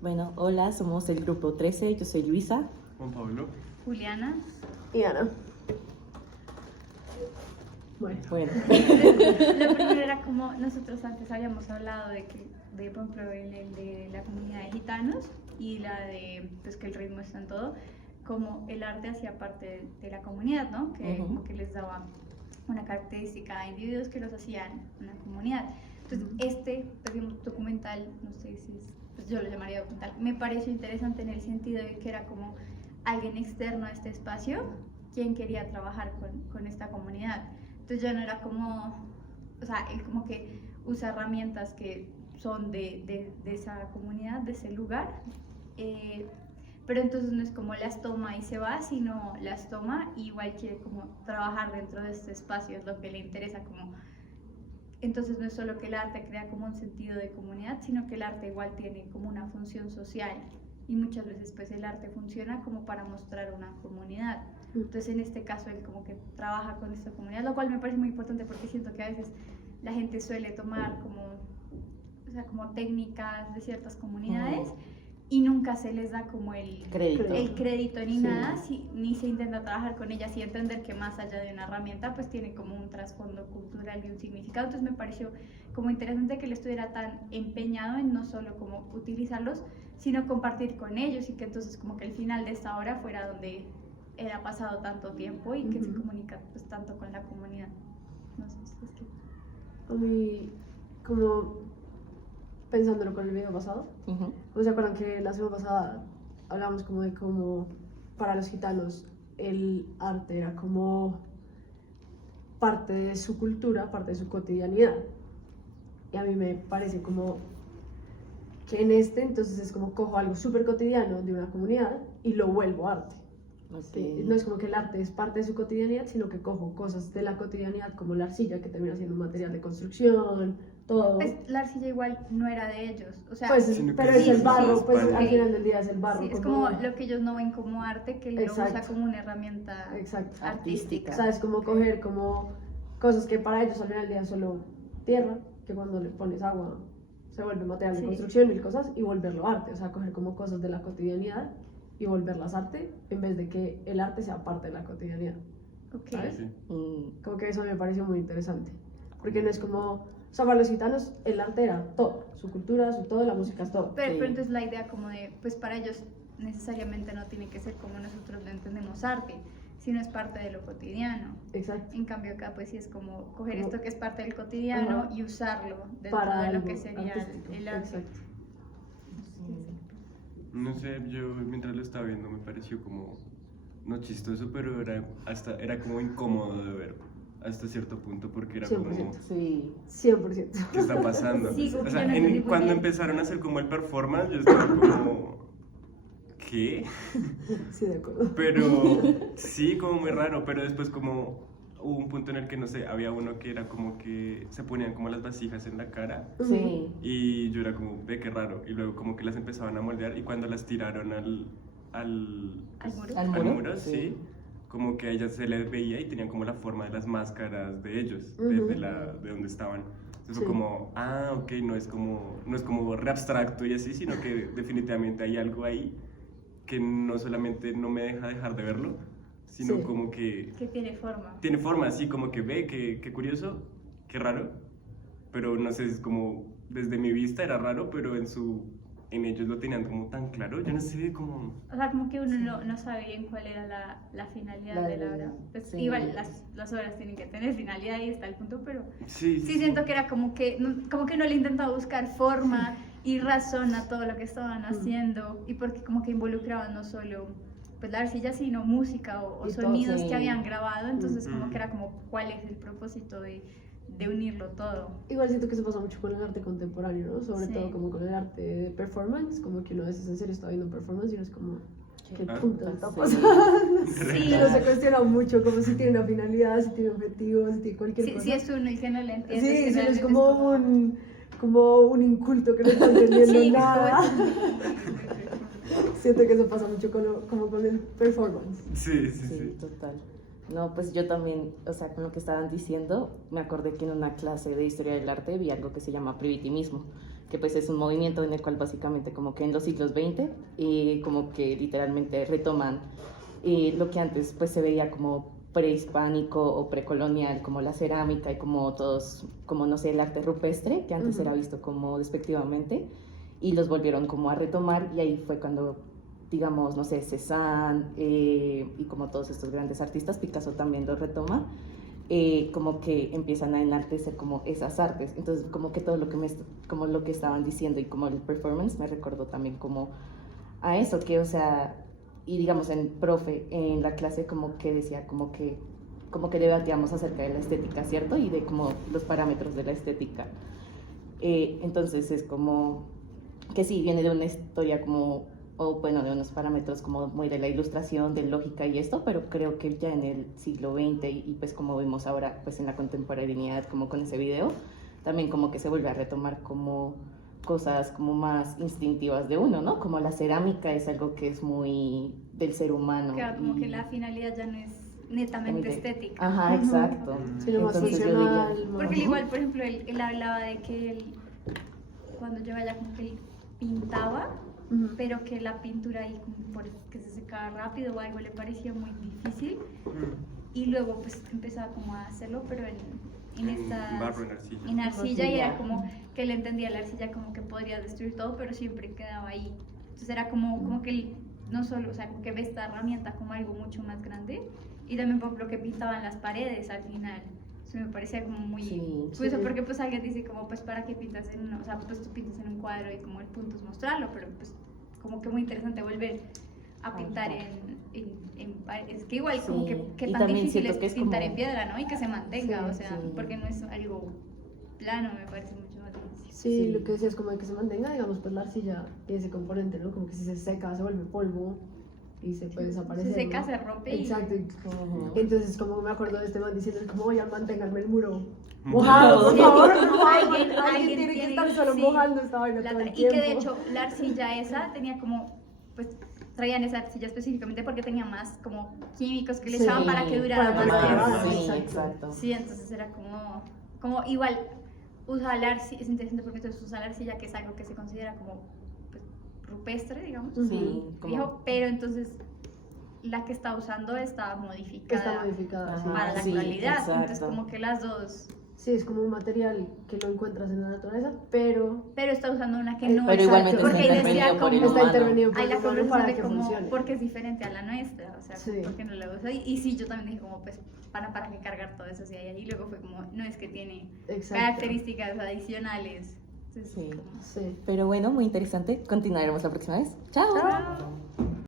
Bueno, hola, somos el grupo 13, yo soy Luisa. Juan Pablo. Juliana. Y Ana. Bueno. Lo primero era como nosotros antes habíamos hablado de que, por ejemplo, el de la comunidad de gitanos y la de, pues que el ritmo está en todo, como el arte hacía parte de la comunidad, ¿no? Que como que les daba una característica a individuos que los hacían una comunidad. Entonces, documental, no sé si es, pues yo lo llamaría documental, me pareció interesante en el sentido de que era como alguien externo a este espacio quien quería trabajar con esta comunidad. Entonces ya no era como, o sea, él como que usa herramientas que son de esa comunidad, de ese lugar, pero entonces no es como las toma y se va, sino las toma y igual quiere como trabajar dentro de este espacio, es lo que le interesa como. Entonces no es solo que el arte crea como un sentido de comunidad, sino que el arte igual tiene como una función social y muchas veces pues el arte funciona como para mostrar una comunidad. Entonces en este caso él como que trabaja con esta comunidad, lo cual me parece muy importante porque siento que a veces la gente suele tomar como, o sea, como técnicas de ciertas comunidades y nunca se les da como el crédito ni nada, ni se intenta trabajar con ellas y entender que más allá de una herramienta pues tiene como un trasfondo cultural y un significado. Entonces me pareció como interesante que él estuviera tan empeñado en no solo como utilizarlos, sino compartir con ellos y que entonces como que el final de esta obra fuera donde él ha pasado tanto tiempo y que se comunica pues tanto con la comunidad. No sé, es que... A mí, como pensándolo con el video pasado, ¿no se acuerdan que la semana pasada hablamos como de cómo para los gitanos el arte era como parte de su cultura, parte de su cotidianidad? Y a mí me parece como que en entonces es como cojo algo súper cotidiano de una comunidad y lo vuelvo arte. Sí, no es como que el arte es parte de su cotidianidad, sino que cojo cosas de la cotidianidad como la arcilla, que termina siendo un material de construcción, todo. Pues la arcilla igual no era de ellos, o sea, pues, pero es el barro, pues al final del día es el barro. Sí, es como lo que ellos no ven como arte, que lo usa como una herramienta artística. O sea, es como coger como cosas que para ellos al final del día es solo tierra, que cuando le pones agua se vuelve material de construcción, mil cosas, y volverlo arte, o sea, coger como cosas de la cotidianidad y volverlas arte, en vez de que el arte sea parte de la cotidianidad. ¿Sabes? Sí. Como que eso me pareció muy interesante, porque no es como, o sea, para los gitanos el arte era todo, su cultura, su todo, la música es todo. Pero entonces la idea como de, pues para ellos necesariamente no tiene que ser como nosotros lo entendemos arte, sino es parte de lo cotidiano. Exacto. En cambio acá pues sí es como coger esto que es parte del cotidiano y usarlo dentro para de lo que sería el arte. Exacto. No sé, yo mientras lo estaba viendo me pareció como, no chistoso, pero era como incómodo de ver hasta cierto punto, porque era 100%, como... Sí, 100%. ¿Qué está pasando? Sí, o sea, cuando empezaron a hacer como el performance, yo estaba como... ¿Qué? Sí, de acuerdo. Pero sí, como muy raro, pero después como hubo un punto en el que, no sé, había uno que era como que se ponían como las vasijas en la cara. Sí. Y yo era como, ve qué raro. Y luego como que las empezaban a moldear y cuando las tiraron al muro, sí, como que a ellas se les veía y tenían como la forma de las máscaras de ellos, de donde estaban. Entonces fue como, ok, no es como re abstracto y así, sino que definitivamente hay algo ahí que no solamente no me deja dejar de verlo, sino como que... Que tiene forma. Tiene forma, así como que ve, qué curioso, qué raro, pero no sé, es como, desde mi vista era raro, pero en ellos lo tenían como tan claro, yo no sé cómo... O sea, como que uno no sabe bien cuál era la finalidad de la obra. Pues igual las obras tienen que tener finalidad y está el punto, pero sí siento que era como que no le intentaba buscar forma y razón a todo lo que estaban haciendo, y porque como que involucraban no solo pues la arcilla, sino música o sonidos que habían grabado, entonces como que era como cuál es el propósito de unirlo todo. Igual siento que eso pasa mucho con el arte contemporáneo, ¿no? Sobre todo como con el arte de performance, como que uno a veces en serio está viendo performance y uno es como, ¿qué puta está pasando? Sí. Uno se cuestiona mucho, como si tiene una finalidad, si tiene objetivos, si tiene cualquier cosa. Sí, es uno el que no le entiende. Sí, es como un inculto que no está entendiendo nada. Siento que eso pasa mucho como con el performance. Sí. Total. No, pues yo también, o sea, con lo que estaban diciendo, me acordé que en una clase de historia del arte vi algo que se llama privitimismo, que pues es un movimiento en el cual básicamente como que en los siglos XX como que literalmente retoman lo que antes pues se veía como prehispánico o precolonial, como la cerámica y como todos, como no sé, el arte rupestre, que antes era visto como despectivamente, y los volvieron como a retomar, y ahí fue cuando, digamos, no sé, Cézanne y como todos estos grandes artistas, Picasso también los retoma, como que empiezan a enaltecer como esas artes. Entonces como que todo lo que como lo que estaban diciendo y como el performance me recordó también como a eso, que o sea, y digamos en la clase como que decía como que debatíamos acerca de la estética, ¿cierto? Y de como los parámetros de la estética. Entonces es como que sí, viene de una historia como, o bueno, de unos parámetros como muy de la ilustración, de lógica y esto, pero creo que ya en el siglo XX y pues como vemos ahora pues en la contemporaneidad como con ese video, también como que se vuelve a retomar como cosas como más instintivas de uno, ¿no? Como la cerámica es algo que es muy del ser humano. Claro, como que la finalidad ya no es netamente estética. Ajá, exacto. Sino más Entonces, funcional. Porque igual, por ejemplo, él hablaba de que él, cuando yo vaya como que él pintaba, pero que la pintura ahí como porque se secaba rápido o algo le parecía muy difícil, y luego pues empezaba como a hacerlo, pero en barro, en arcilla. En arcilla, y era como que él entendía la arcilla como que podría destruir todo, pero siempre quedaba ahí. Entonces era como que él no solo, o sea, como que ve esta herramienta como algo mucho más grande, y también por lo que pintaban las paredes al final. Eso me parecía como muy curioso, porque pues alguien dice como, pues para qué pintas en o sea, pues tú pintas en un cuadro y como el punto es mostrarlo, pero pues como que muy interesante volver a pintar en paredes, que igual como que tan difícil es pintar en piedra, ¿no? Y que se mantenga, o sea, porque no es algo plano, me parece mucho más difícil. Sí, lo que decías como de que se mantenga, digamos, pues la arcilla tiene ese componente, ¿no? Como que si se seca se vuelve polvo y se puede desaparecer. Se seca, ¿no? se rompe. Exacto. Entonces, como me acuerdo de este man diciendo, como, oigan, manténganme el muro mojado, por favor, alguien tiene que estar solo mojando esta vaina todo el y tiempo. que de hecho la arcilla esa tenía como, pues traían esa arcilla específicamente porque tenía más como químicos que le echaban para que durara más tiempo. Sí, exacto. Sí, entonces era como igual usa la arcilla, es interesante porque entonces usa la arcilla, que es algo que se considera como pues, rupestre, digamos. Sí, Dijo, pero entonces la que está usando está modificada para la actualidad. Entonces como que las dos. Sí, es como un material que lo encuentras en la naturaleza, pero está usando una que no pero igualmente porque está decía intervenido por como el está humano. intervenido por hay el la humano conversación para de que como funcione. porque es diferente a la nuestra, o sea, Sí. porque no la usa y sí, yo también dije como pues para qué cargar todo eso si hay ahí, y luego fue como no, es que tiene características adicionales. Entonces, Sí. como- Sí. Pero bueno, muy interesante. Continuaremos la próxima vez. Chao. Chao.